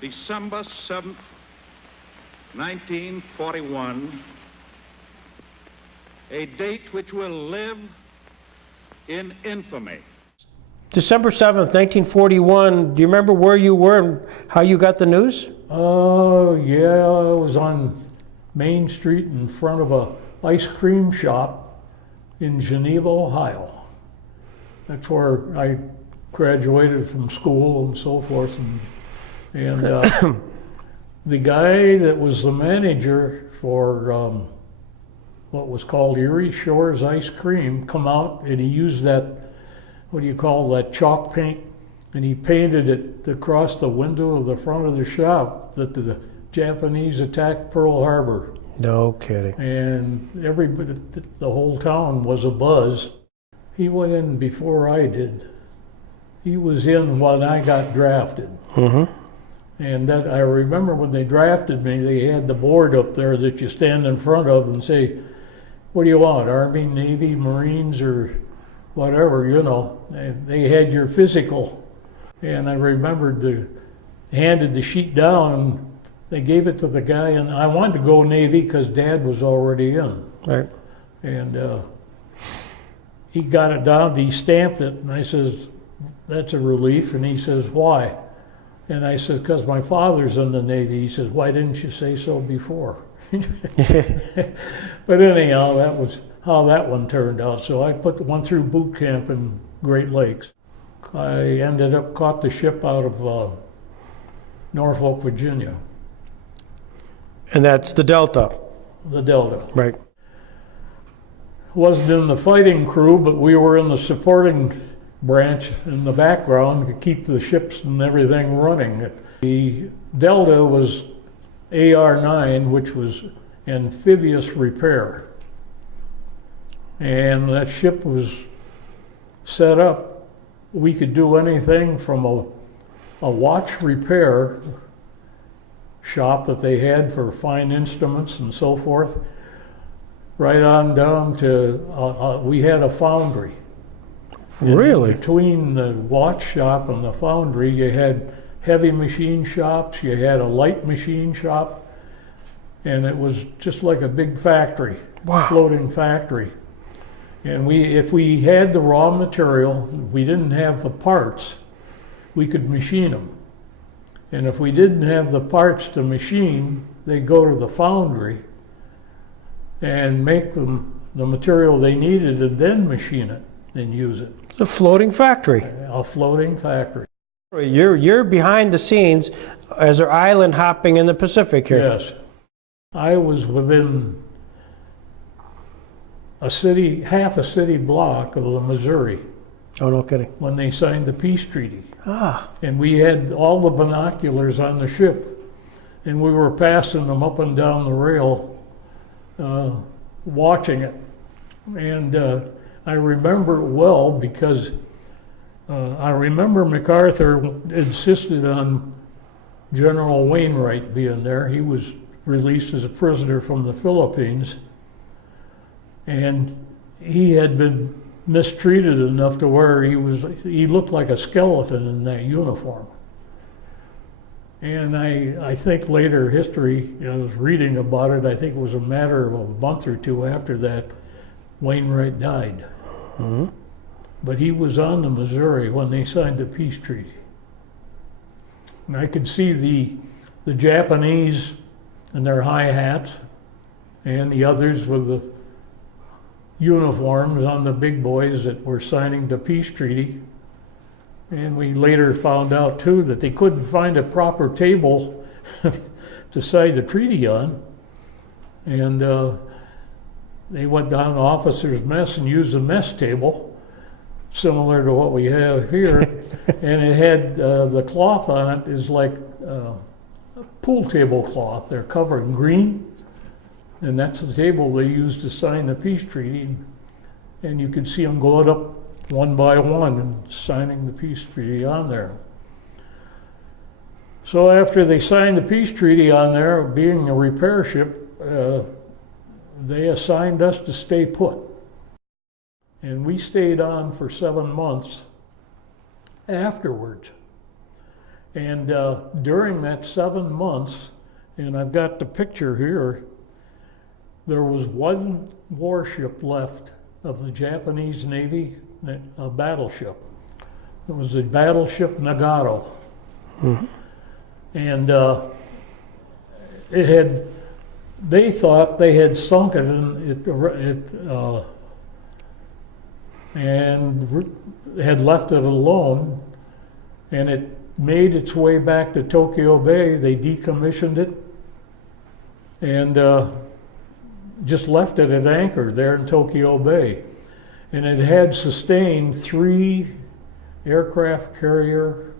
December 7th, 1941, a date which will live in infamy. December 7th, 1941, do you remember where you were and how you got the news? Oh, yeah, I was on Main Street in front of a ice cream shop in Geneva, Ohio. That's where I graduated from school and so forth. And the guy that was the manager for what was called Erie Shores Ice Cream come out, and he used that, what do you call that, chalk paint, and he painted it across the window of the front of the shop that the Japanese attacked Pearl Harbor. No kidding. And everybody, the whole town was abuzz. He went in before I did. He was in when I got drafted. Mm-hmm. And that, I remember when they drafted me, they had the board up there that you stand in front of and say, what do you want, Army, Navy, Marines, or whatever, you know. And they had your physical. And I remembered handed the sheet down, and they gave it to the guy, and I wanted to go Navy because Dad was already in. Right. And he got it down, he stamped it, and I says, that's a relief. And he says, why? And I said, because my father's in the Navy. He says, why didn't you say so before? But anyhow, that was how that one turned out. So I went through boot camp in Great Lakes. I ended up caught the ship out of Norfolk, Virginia. And that's the Delta. The Delta. Right. Wasn't in the fighting crew, but we were in the supporting branch in the background to keep the ships and everything running. The Delta was AR-9, which was amphibious repair. And that ship was set up. We could do anything from a watch repair shop that they had for fine instruments and so forth, right on down to, we had a foundry. Really? And between the watch shop and the foundry, you had heavy machine shops, you had a light machine shop, and it was just like a big factory, wow. Floating factory. And if we had the raw material, if we didn't have the parts, we could machine them. And if we didn't have the parts to machine, they'd go to the foundry and make them the material they needed and then machine it and use it. It's a floating factory. A floating factory. You're behind the scenes as they're island hopping in the Pacific here. Yes. I was within half a city block of the Missouri Oh, no kidding. when they signed the peace treaty. Ah. And we had all the binoculars on the ship, and we were passing them up and down the rail, watching it. And I remember it well because I remember MacArthur insisted on General Wainwright being there. He was released as a prisoner from the Philippines, and he had been mistreated enough to where he looked like a skeleton in that uniform. And I think later history, I was reading about it, I think it was a matter of a month or two after that, Wainwright died. Mm-hmm. But he was on the Missouri when they signed the peace treaty. And I could see the Japanese in their high hats and the others with the uniforms on the big boys that were signing the peace treaty. And we later found out too that they couldn't find a proper table to sign the treaty on. And they went down to officers' mess and used a mess table, similar to what we have here. And it had the cloth on it is like a pool table cloth. They're covered in green. And that's the table they used to sign the peace treaty. And you could see them going up one by one and signing the peace treaty on there. So after they signed the peace treaty on there, being a repair ship, they assigned us to stay put. And we stayed on for 7 months afterwards. And during that 7 months, and I've got the picture here, there was one warship left of the Japanese Navy, a battleship. It was the battleship Nagato. Mm-hmm. And they thought they had sunk it, and had left it alone, and it made its way back to Tokyo Bay. They decommissioned it and just left it at anchor there in Tokyo Bay. And it had sustained 3 aircraft carrier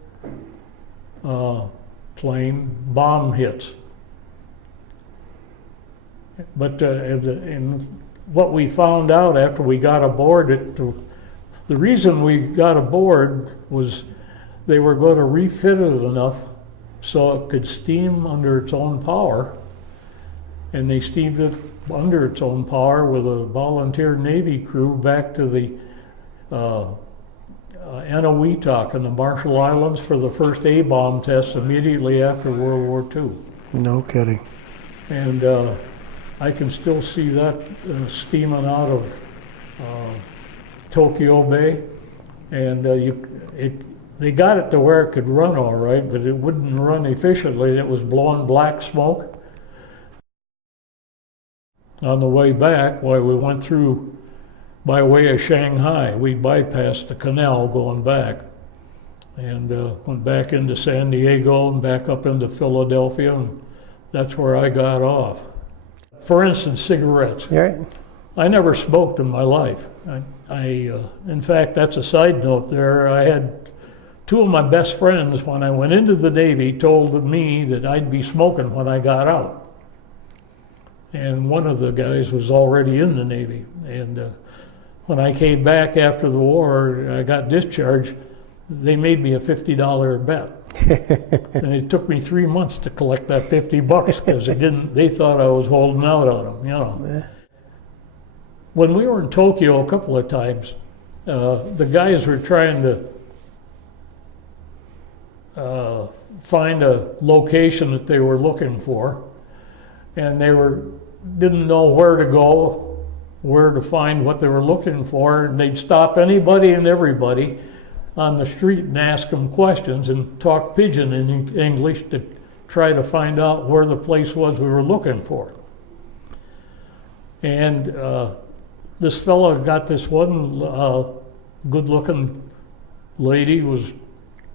plane bomb hits. But and what we found out after we got aboard it, the reason we got aboard was they were going to refit it enough so it could steam under its own power. And they steamed it under its own power with a volunteer Navy crew back to the Eniwetok in the Marshall Islands for the first A-bomb tests immediately after World War II. No kidding. And I can still see that steaming out of Tokyo Bay. And they got it to where it could run all right, but it wouldn't run efficiently. It was blowing black smoke. On the way back, while we went through by way of Shanghai, we bypassed the canal going back and went back into San Diego and back up into Philadelphia, and that's where I got off. For instance, cigarettes. Right. I never smoked in my life. In fact, that's a side note there. I had 2 of my best friends when I went into the Navy told me that I'd be smoking when I got out. And one of the guys was already in the Navy. And when I came back after the war, I got discharged, they made me a $50 bet. And it took me 3 months to collect that $50 because they thought I was holding out on them, you know. When we were in Tokyo a couple of times, the guys were trying to find a location that they were looking for, and they didn't know where to go, where to find what they were looking for, and they'd stop anybody and everybody on the street and ask them questions and talk pidgin in English to try to find out where the place was we were looking for. And this fellow got this one good-looking lady was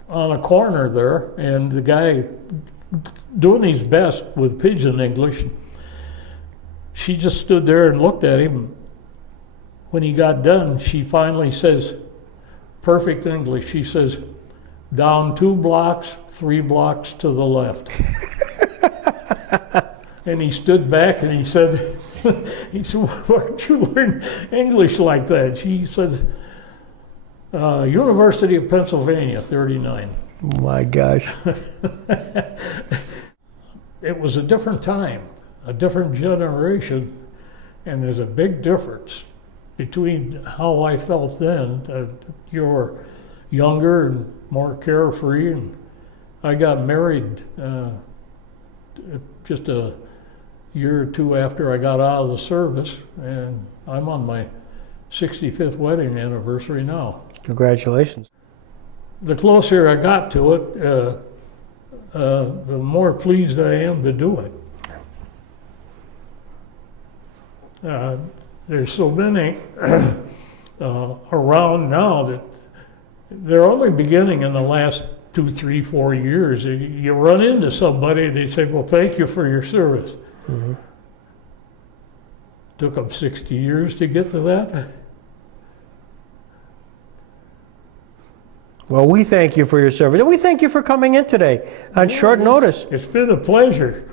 on a corner there, and the guy doing his best with pidgin English. She just stood there and looked at him. When he got done, she finally says, perfect English, she says, down 2 blocks, 3 blocks to the left. And he stood back and he said, where'd you learn English like that? She said, University of Pennsylvania, 39. My gosh. It was a different time, a different generation, and there's a big difference between how I felt then. You're younger and more carefree, and I got married just a year or 2 after I got out of the service, and I'm on my 65th wedding anniversary now. Congratulations. The closer I got to it, the more pleased I am to do it. There's so many around now that they're only beginning in the last 2, 3, 4 years. You run into somebody, they say, well, thank you for your service. Mm-hmm. Took them 60 years to get to that. Well, we thank you for your service. And we thank you for coming in today on short notice. It's been a pleasure.